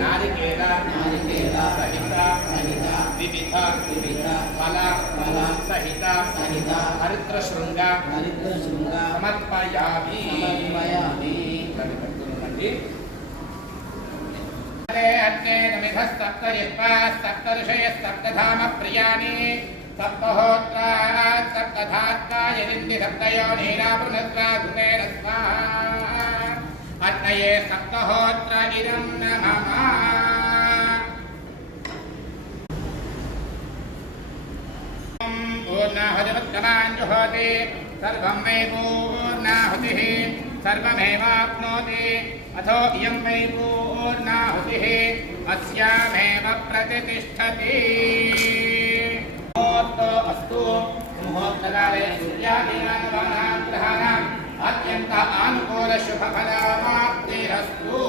नारिकेल सहित विविध फल सहित हरिद्रशृंग समर्पयामि। सप्तधाम प्रियाणि सप्तहोत्रा सप्तधात्कायनिन्दि सप्तयोनिरापुनस्वाधुतेन स्वाहा। अग्नये सप्तहोत्र इदं नमः। पूर्णाहुतिमुत्तमाञ्जुहोति सर्वं वै पूर्णाहुतिः सर्वमेवाप्नोति अथो इयं वै पूर्णाहुतिः अस्यामेव प्रतिष्ठति। अस्तु मुहूर्तकाले सूर्यादीनां ग्रहाणाम् अत्यन्त अनुकूल शुभफलमाप्तिरस्तु।